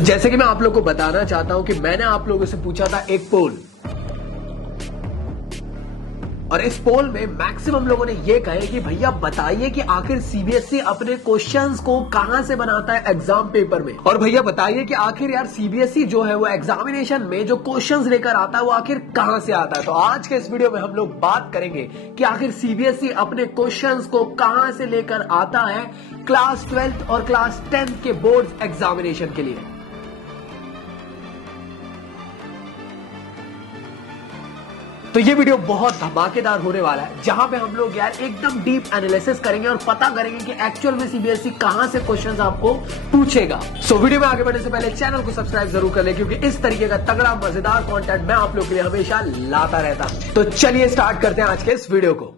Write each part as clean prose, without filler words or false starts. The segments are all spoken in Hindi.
जैसे कि मैं आप लोग को बताना चाहता हूं कि मैंने आप लोगों से पूछा था एक पोल, और इस पोल में मैक्सिमम लोगों ने यह कहे कि भैया बताइए कि आखिर सीबीएसई अपने क्वेश्चंस को कहां से बनाता है एग्जाम पेपर में। और भैया बताइए कि आखिर यार सीबीएसई जो है वो एग्जामिनेशन में जो क्वेश्चंस लेकर आता है वो आखिर कहां से आता है। तो आज के इस वीडियो में हम लोग बात करेंगे कि आखिर सीबीएसई अपने क्वेश्चंस को कहां से लेकर आता है क्लास 12th और क्लास 10th के बोर्ड एग्जामिनेशन के लिए। तो ये वीडियो बहुत धमाकेदार होने वाला है, जहां पे हम लोग यार एकदम डीप एनालिसिस करेंगे और पता करेंगे कि एक्चुअल में सीबीएसई कहां से क्वेश्चंस आपको पूछेगा। सो वीडियो में आगे बढ़ने से पहले चैनल को सब्सक्राइब जरूर कर ले, क्योंकि इस तरीके का तगड़ा मजेदार कंटेंट मैं आप लोग के लिए हमेशा लाता रहता हूं। तो चलिए स्टार्ट करते हैं आज के इस वीडियो को।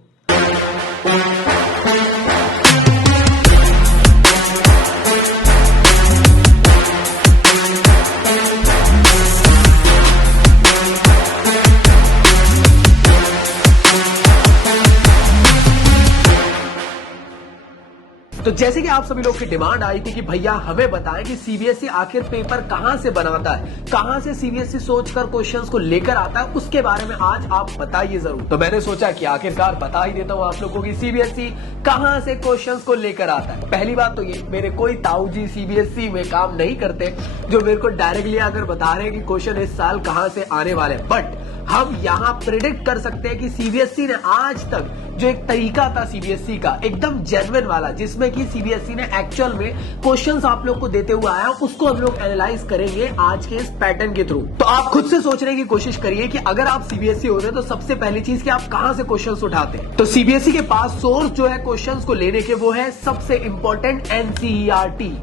तो जैसे कि आप सभी लोग की डिमांड आई थी कि भैया हमें बताएं कि सीबीएसई आखिर पेपर कहां से बनाता है, कहां से सीबीएसई सोचकर क्वेश्चंस को लेकर आता है, उसके बारे में आज आप बताइए जरूर। तो मैंने सोचा कि आखिरकार बता ही देता हूं आप लोगों की सीबीएसई कहां से क्वेश्चंस को लेकर आता है। पहली बात तो ये, मेरे कोई ताऊ जी सीबीएसई में काम नहीं करते जो मेरे को डायरेक्टली आकर बता रहे हैं कि क्वेश्चन इस साल कहां से आने वाले हैं, बट हम यहां प्रिडिक्ट कर सकते हैं कि सीबीएसई ने आज तक जो एक तरीका था सीबीएसई का एकदम जेन्युइन वाला, जिसमें कि सीबीएसई ने एक्चुअल में क्वेश्चंस आप लोग को देते हुए आया, उसको हम लोग एनालाइज करेंगे आज के इस पैटर्न के थ्रू। तो आप खुद से सोचने की कोशिश करिए कि अगर आप सीबीएसई होते तो सबसे पहली चीज कि आप कहां से क्वेश्चंस उठाते हैं। तो सीबीएसई के पास सोर्स जो है क्वेश्चंस को लेने के वो है सबसे इंपॉर्टेंट एनसीईआरटी,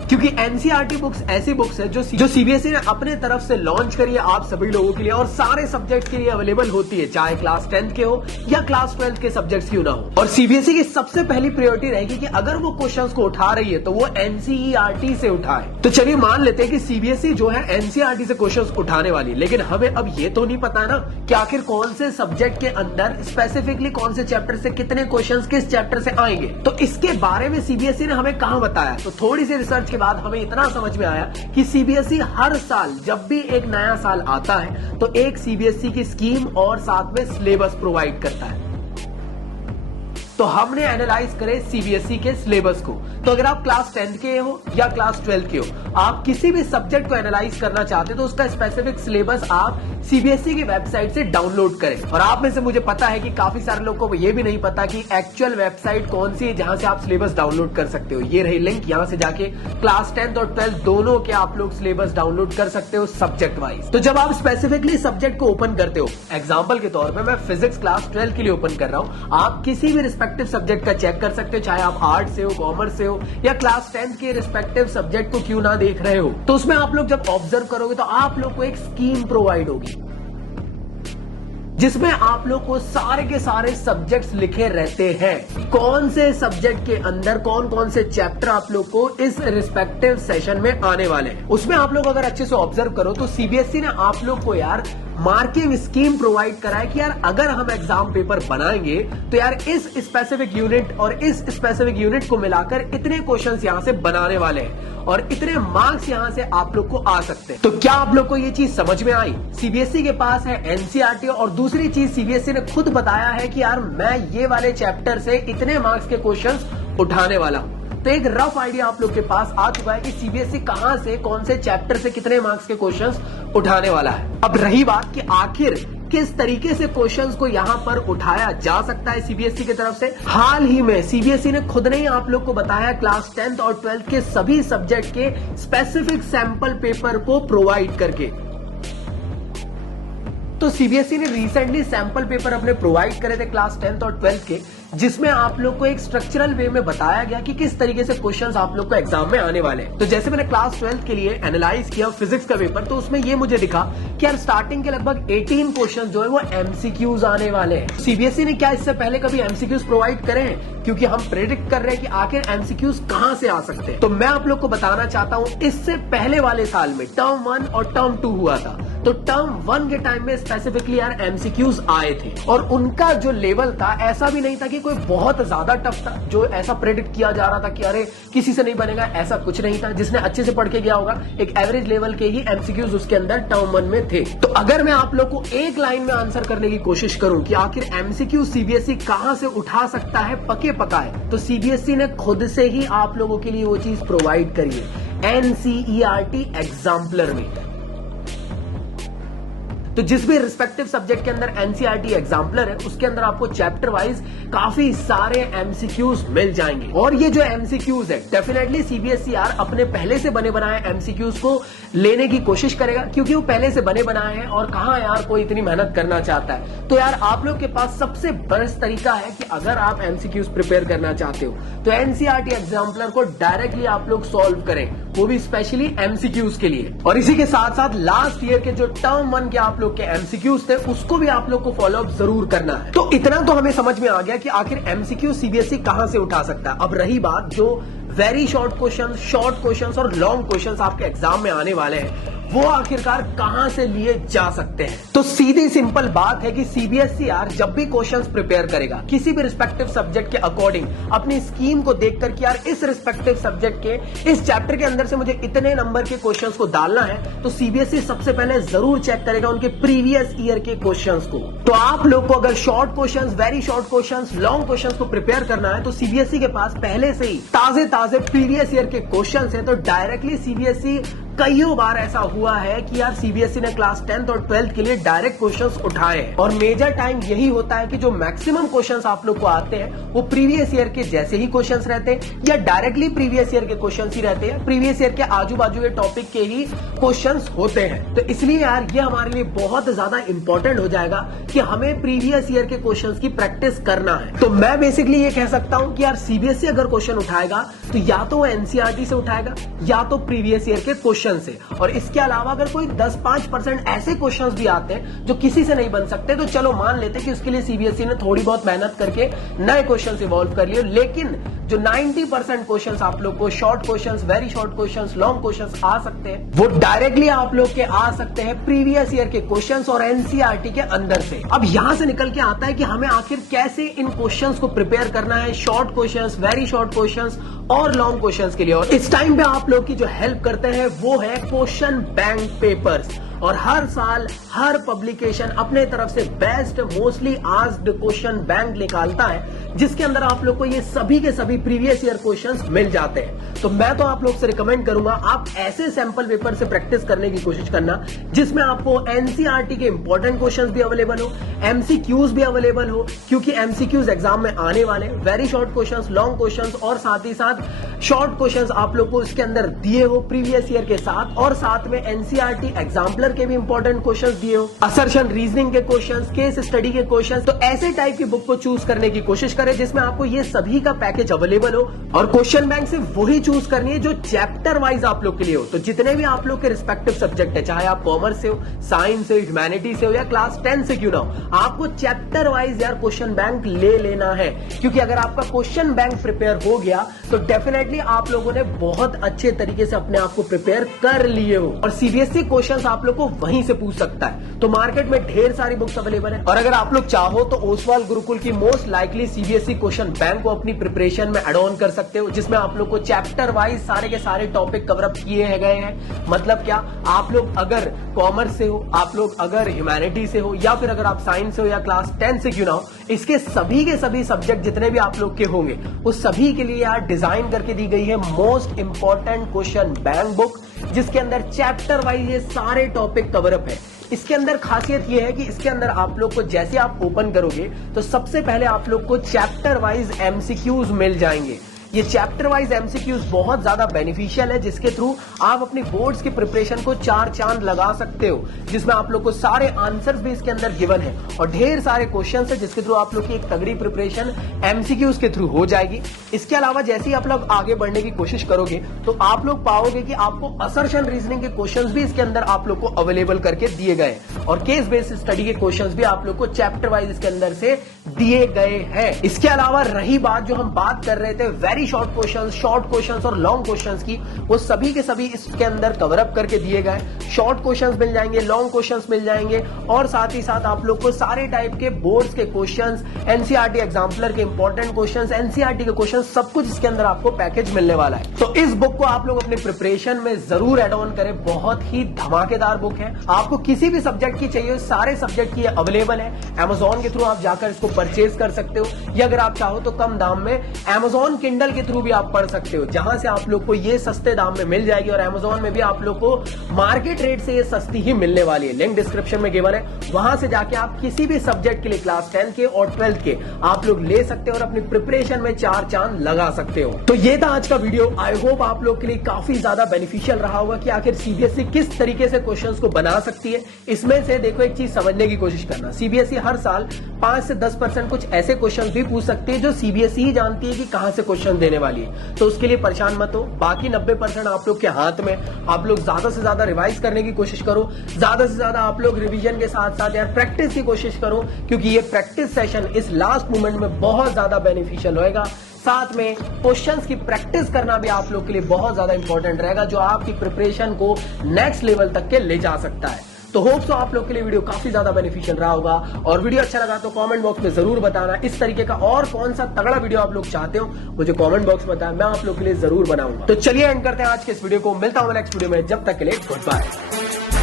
क्योंकि एनसीईआरटी बुक्स ऐसी बुक्स है जो सीबीएसई ने अपने तरफ से लॉन्च करी है आप सभी लोगों के लिए, और सारे सब्जेक्ट के लिए अवेलेबल होती है, चाहे क्लास 10th के हो या क्लास 12th के सब्जेक्ट्स क्यों ना हो। और सीबीएसई की सबसे पहली प्रायोरिटी रहेगी कि अगर वो क्वेश्चंस को उठा रही है तो वो एनसीईआरटी से उठाए। तो चलिए मान लेते हैं कि सीबीएसई जो है एनसीईआरटी से क्वेश्चंस उठाने वाली, लेकिन हमें अब ये तो नहीं पता ना कि आखिर कौन से सब्जेक्ट के अंदर स्पेसिफिकली कौन से चैप्टर से कितने क्वेश्चंस किस चैप्टर से आएंगे। तो इसके बारे में सीबीएसई ने हमें कहां बताया। तो थोड़ी सी रिसर्च के बाद हमें इतना समझ में आया कि सीबीएसई हर साल जब भी एक नया साल आता है तो एक सीबीएसई की स्कीम और साथ में सिलेबस प्रोवाइड करता है। तो हमने एनालाइज करे सीबीएसई के सिलेबस को। तो अगर आप क्लास 10th के हो या क्लास 12th के हो, आप किसी भी सब्जेक्ट को एनालाइज करना चाहते हो तो उसका स्पेसिफिक सिलेबस आप सीबीएसई की वेबसाइट से डाउनलोड करें। और आप में से मुझे पता है कि काफी सारे लोगों को यह भी नहीं पता कि एक्चुअल वेबसाइट कौन सी है जहां से आप सिलेबस डाउनलोड कर सकते हो। ये रही लिंक, यहां से जाके क्लास 10th और 12th दोनों के आप लोग सिलेबस डाउनलोड कर सकते हो सब्जेक्ट वाइज। तो जब आप स्पेसिफिकली सब्जेक्ट को ओपन करते हो, एग्जाम्पल के तौर पर मैं फिजिक्स क्लास 12th के लिए ओपन कर रहा हूं, आप किसी भी रिस्पेक्टिव सब्जेक्ट का चेक कर सकते हो, चाहे आप आर्ट से हो, कॉमर्स से हो या क्लास 10th के रिस्पेक्टिव सब्जेक्ट को क्यों ना देख रहे हो। तो उसमें आप लोग जब ऑब्जर्व करोगे तो आप लोग को एक स्कीम प्रोवाइड होगी जिसमें आप लोग को सारे के सारे सब्जेक्ट्स लिखे रहते हैं, कौन से सब्जेक्ट के अंदर कौन कौन से चैप्टर आप लोग को इस रिस्पेक्टिव सेशन में आने वाले हैं। उसमें आप लोग अगर अच्छे से ऑब्जर्व करो तो सीबीएसई ने आप लोग को यार मार्किंग स्कीम प्रोवाइड करा है कि यार अगर हम एग्जाम पेपर बनाएंगे तो यार इस स्पेसिफिक यूनिट और इस स्पेसिफिक यूनिट को मिलाकर इतने क्वेश्चंस यहां से बनाने वाले हैं और इतने मार्क्स यहां से आप लोग को आ सकते हैं। तो क्या आप लोग को ये चीज समझ में आई? सीबीएसई के पास है एनसीईआरटी, और दूसरी चीज सीबीएसई ने खुद बताया है कि यार मैं ये वाले चैप्टर से इतने मार्क्स के क्वेश्चंस उठाने वाला हूं। तो एक रफ आइडिया आप लोग के पास आ चुका है कि सीबीएसई कहां से कौन से चैप्टर से कितने मार्क्स के क्वेश्चंस उठाने वाला है। अब रही बात कि आखिर किस तरीके से क्वेश्चंस को यहां पर उठाया जा सकता है सीबीएसई की तरफ से। हाल ही में सीबीएसई ने खुद ने ही आप लोग को बताया क्लास 10th और 12th के सभी सब्जेक्ट के स्पेसिफिक सैंपल पेपर को प्रोवाइड करके। तो सीबीएसई ने रिसेंटली सैंपल पेपर अपने प्रोवाइड करे थे क्लास 10th और 12th के, जिसमें आप लोग को एक स्ट्रक्चरल वे में बताया गया कि किस तरीके से क्वेश्चंस आप लोग को एग्जाम में आने वाले हैं। तो जैसे मैंने क्लास 12th के लिए एनालाइज किया फिजिक्स का पेपर, तो उसमें ये मुझे दिखा कि यार स्टार्टिंग के लगभग 18 क्वेश्चंस जो है वो एमसीक्यूज आने वाले हैं। सीबीएसई ने क्या इससे पहले कभी एमसीक्यूज प्रोवाइड करे हैं? क्योंकि हम प्रेडिक्ट कर रहे हैं कि आखिर एमसीक्यूज कहां से आ सकते हैं। तो मैं आप लोग को बताना चाहता हूं, इससे पहले वाले साल में टर्म 1 और टर्म 2 हुआ था। तो टर्म 1 के टाइम में स्पेसिफिकली यार एमसीक्यूज आए थे और उनका जो लेवल था ऐसा भी नहीं था कि कोई बहुत ज्यादा टफ था जो ऐसा प्रेडिक्ट किया जा रहा था कि अरे किसी से नहीं बनेगा, ऐसा कुछ नहीं था। जिसने अच्छे से पढ़ के गया होगा, एक एवरेज लेवल के ही एमसीक्यूज उसके अंदर टर्म 1 में थे। तो अगर मैं आप लोग को एक लाइन में आंसर करने की कोशिश करूं कि आखिर एमसीक्यू सीबीएसई कहां से उठा सकता है पके पकाए, तो सीबीएसई ने खुद से ही आप लोगों के लिए वो चीज प्रोवाइड करी है एनसीईआरटी एग्जाम्पलर में। तो जिस भी रिस्पेक्टिव सब्जेक्ट के अंदर एनसीईआरटी एग्जाम्पलर है, उसके अंदर आपको चैप्टर वाइज काफी सारे एमसीक्यूज मिल जाएंगे। और ये जो एमसीक्यूज है, डेफिनेटली सीबीएसई अपने पहले से बने बनाए एमसीक्यूज को लेने की कोशिश करेगा, क्योंकि वो पहले से बने बनाए हैं और कहां यार कोई इतनी मेहनत करना चाहता है। तो यार आप लोग के पास सबसे बेस्ट तरीका है कि अगर आप एमसीक्यूज प्रिपेयर करना चाहते हो तो एनसीईआरटी एग्जाम्पलर को डायरेक्टली आप लोग सॉल्व करें, वो भी स्पेशली एमसीक्यूज के लिए। और इसी के साथ साथ लास्ट ईयर के जो टर्म 1 के आप के एमसीक्यूज थे, उसको भी आप लोग को फॉलो अप जरूर करना है। तो इतना तो हमें समझ में आ गया कि आखिर एमसीक्यू सीबीएसई कहां से उठा सकता है। अब रही बात जो वेरी शॉर्ट क्वेश्चंस और लॉन्ग क्वेश्चंस आपके एग्जाम में आने वाले हैं, वो आखिरकार कहां से लिए जा सकते हैं। तो सीधी सिंपल बात है कि सीबीएसई जब भी क्वेश्चंस प्रिपेयर करेगा किसी भी रिस्पेक्टिव सब्जेक्ट के अकॉर्डिंग, अपनी स्कीम को देखकर कि यार इस रिस्पेक्टिव सब्जेक्ट के इस चैप्टर के अंदर से मुझे इतने नंबर के क्वेश्चंस को डालना है, तो सीबीएसई सबसे पहले जरूर चेक करेगा उनके प्रीवियस ईयर के क्वेश्चंस को। तो आप लोग को अगर short questions, very short questions, long questions को प्रिपेयर करना है, तो सीबीएसई के पास पहले से ही ताजे प्रीवियस ईयर के क्वेश्चंस है। तो डायरेक्टली सीबीएसई कईयों बार ऐसा हुआ है कि यार सीबीएसई ने क्लास 10th और 12th के लिए डायरेक्ट क्वेश्चंस उठाए हैं। और मेजर टाइम यही होता है कि जो मैक्सिमम क्वेश्चंस आप लोग को आते हैं वो प्रीवियस ईयर के जैसे ही क्वेश्चंस रहते हैं, या डायरेक्टली प्रीवियस ईयर के क्वेश्चंस ही रहते हैं, प्रीवियस ईयर के आजू बाजू के टॉपिक के ही क्वेश्चंस होते हैं। तो इसलिए यार ये हमारे लिए बहुत ज्यादा इंपॉर्टेंट हो जाएगा कि हमें प्रीवियस ईयर के क्वेश्चंस की प्रैक्टिस करना है। तो मैं बेसिकली ये कह सकता हूं कि यार सीबीएसई अगर क्वेश्चन उठाएगा तो या तो वो एनसीईआरटी से उठाएगा या तो प्रीवियस ईयर के क्वेश्चन से। और इसके अलावा अगर कोई 10-5% ऐसे क्वेश्चंस भी आते हैं जो किसी से नहीं बन सकते, तो चलो मान लेते कि उसके लिए सीबीएसई ने थोड़ी बहुत मेहनत करके नए क्वेश्चंस इवॉल्व कर लिए। लेकिन जो 90% क्वेश्चंस आप लोग को short questions, very short questions, long questions आ सकते हैं, वो डायरेक्टली आप लोग के आ सकते हैं प्रीवियस ईयर के क्वेश्चंस और एनसीईआरटी के अंदर से। अब यहां से निकल के आता है कि हमें आखिर कैसे इन क्वेश्चंस को प्रिपेयर करना है, short questions, very short questions और लॉन्ग क्वेश्चंस के लिए। और इस टाइम पे आप लोग की जो हेल्प करते हैं वो है क्वेश्चन बैंक पेपर्स। और हर साल हर पब्लिकेशन अपने तरफ से best mostly asked question bank निकालता है, जिसके अंदर आप लोग को ये सभी के सभी प्रीवियस ईयर क्वेश्चंस मिल जाते हैं। तो मैं तो आप लोग से रिकमेंड करूंगा आप ऐसे सैंपल पेपर से प्रैक्टिस करने की कोशिश करना जिसमें आपको एनसीईआरटी के इंपॉर्टेंट क्वेश्चंस भी अवेलेबल हो, एमसीक्यूज भी अवेलेबल हो, क्योंकि एमसीक्यूज एग्जाम में आने वाले, very short questions, long questions और साथ ही साथ शॉर्ट क्वेश्चंस आप लोग को इसके अंदर दिए हो प्रीवियस ईयर के साथ, और साथ में एनसीईआरटी एग्जाम्पलर के भी इंपॉर्टेंट क्वेश्चंस दिए हो, असर्शन रीजनिंग के क्वेश्चंस, केस स्टडी के क्वेश्चंस। तो ऐसे टाइप की बुक को चूज करने की कोशिश करें जिसमें आपको ये सभी का पैकेज अवेलेबल हो। और क्वेश्चन बैंक से वही चूज करनी है जो चैप्टर वाइज आप लोग के लिए हो। तो जितने भी आप लोग के रिस्पेक्टिव सब्जेक्ट है, चाहे आप कॉमर्स से हो, साइंस से, ह्यूमैनिटी से हो या क्लास 10 से क्यों ना हो, आपको चैप्टर वाइज यार क्वेश्चन बैंक ले लेना है। क्योंकि अगर आपका क्वेश्चन बैंक प्रिपेयर हो गया तो डेफिनेटली आप लोगों ने बहुत अच्छे तरीके से अपने आप को प्रिपेयर कर लिए हो। और सीबीएसई क्वेश्चन आप लोग को वहीं से पूछ सकता है। तो मार्केट में ढेर सारी बुक्स अवेलेबल है। और अगर आप लोग चाहो तो ओसवाल गुरुकुल की most likely CBSE question bank को अपनी प्रिपरेशन में एड ऑन कर सकते हो, जिसमें आप लोग को चैप्टर वाइज सारे के सारे टॉपिक कवर अप किए गए हैं। मतलब क्या, आप लोग अगर कॉमर्स से हो, आप लोग अगर ह्यूमैनिटी से हो, या फिर अगर आप साइंस से हो या क्लास 10 से क्यों ना हो, इसके सभी के सभी सब्जेक्ट जितने भी आप लोग के होंगे उस सभी के लिए यार डिजाइन करके दी गई है most important question bank book, जिसके अंदर चैप्टर वाइज ये सारे टॉपिक कवर अप है। इसके अंदर खासियत यह है कि इसके अंदर आप लोग को जैसे आप ओपन करोगे तो सबसे पहले आप लोग को चैप्टर वाइज एमसीक्यूज मिल जाएंगे। ये चैप्टर वाइज एमसीक्यूज बहुत ज्यादा बेनिफिशियल है, जिसके थ्रू आप अपनी बोर्ड्स की प्रिपरेशन को 4 चांद लगा सकते हो, जिसमें आप लोग को सारे आंसर्स भी इसके अंदर गिवन है और ढेर सारे क्वेश्चंस है, जिसके थ्रू आप लोग की एक तगड़ी प्रिपरेशन एमसीक्यूज के थ्रू हो जाएगी। इसके अलावा जैसे ही आप लोग आगे बढ़ने की कोशिश करोगे तो आप लोग पाओगे कि आपको असर्शन रीजनिंग के क्वेश्चंस भी इसके अंदर आप लोग को अवेलेबल करके दिए गए और केस बेस्ड स्टडी के क्वेश्चंस भी आप लोग को चैप्टर वाइज इसके अंदर से दिए गए हैं। इसके अलावा रही बात जो हम बात कर रहे थे very short questions, short questions और लॉन्ग क्वेश्चंस की, वो सभी के सभी इसके अंदर कवर अप करके दिए गए। शॉर्ट क्वेश्चंस मिल जाएंगे, लॉन्ग क्वेश्चंस मिल जाएंगे और साथ ही साथ आप लोग को सारे टाइप के बोर्ड्स के क्वेश्चंस, एनसीईआरटी एग्जाम्पलर के इंपॉर्टेंट क्वेश्चंस, एनसीईआरटी के क्वेश्चंस, सब कुछ इसके अंदर आपको पैकेज मिलने वाला है। तो इस बुक को आप लोग अपने प्रिपरेशन में जरूर एड ऑन करें। बहुत ही धमाकेदार बुक है। आपको किसी भी सब्जेक्ट की चाहिए, सारे सब्जेक्ट की अवेलेबल है। Amazon के थ्रू आप जाकर इसको परचेज कर सकते हो या अगर आप चाहो तो कम दाम में Amazon Kindle के थ्रू भी आप पढ़ सकते हो, जहां से आप लोग को ये सस्ते दाम में मिल जाएगी और Amazon में भी आप लोग को मार्केट रेट से ये सस्ती ही मिलने वाली है। लिंक डिस्क्रिप्शन में गिवन है, वहां से जाके आप किसी भी सब्जेक्ट के लिए क्लास 10 के और 12th के आप लोग ले सकते हो और अपनी प्रिपरेशन में 4 चांद लगा सकते हो। तो ये था आज का वीडियो। आई होप आप लोग के लिए काफी ज्यादा बेनिफिशियल रहा होगा कि आखिर सीबीएसई किस तरीके से क्वेश्चंस को बना सकती है। इसमें से देखो एक चीज समझने की कोशिश करना, सीबीएसई हर साल 5 से 10% कुछ ऐसे क्वेश्चन भी पूछ सकती है जो सीबीएसई ही जानती है कि कहां से क्वेश्चन देने वाली है। तो उसके लिए परेशान मत हो। बाकी 90% आप लोग के हाथ में। आप लोग ज्यादा से ज्यादा रिवाइज करने की कोशिश करो, ज्यादा से ज्यादा आप लोग रिवीजन के साथ साथ यार प्रैक्टिस की कोशिश करो, क्योंकि ये प्रैक्टिस सेशन इस लास्ट मोमेंट में बहुत ज्यादा बेनिफिशियल होएगा। साथ में क्वेश्चंस की प्रैक्टिस करना भी आप लोग के लिए बहुत ज्यादा इंपॉर्टेंट रहेगा, जो आपकी प्रिपरेशन को नेक्स्ट लेवल तक के ले जा सकता है। तो होप सो आप लोग के लिए वीडियो काफी ज्यादा बेनिफिशियल रहा होगा और वीडियो अच्छा लगा तो कमेंट बॉक्स में जरूर बताना। इस तरीके का और कौन सा तगड़ा वीडियो आप लोग चाहते हो मुझे कमेंट बॉक्स में बताएं, मैं आप लोग के लिए जरूर बनाऊंगा। तो चलिए एंड करते हैं आज के इस वीडियो को। मिलता हूं नेक्स्ट वीडियो में, जब तक के लिए गुड बाय।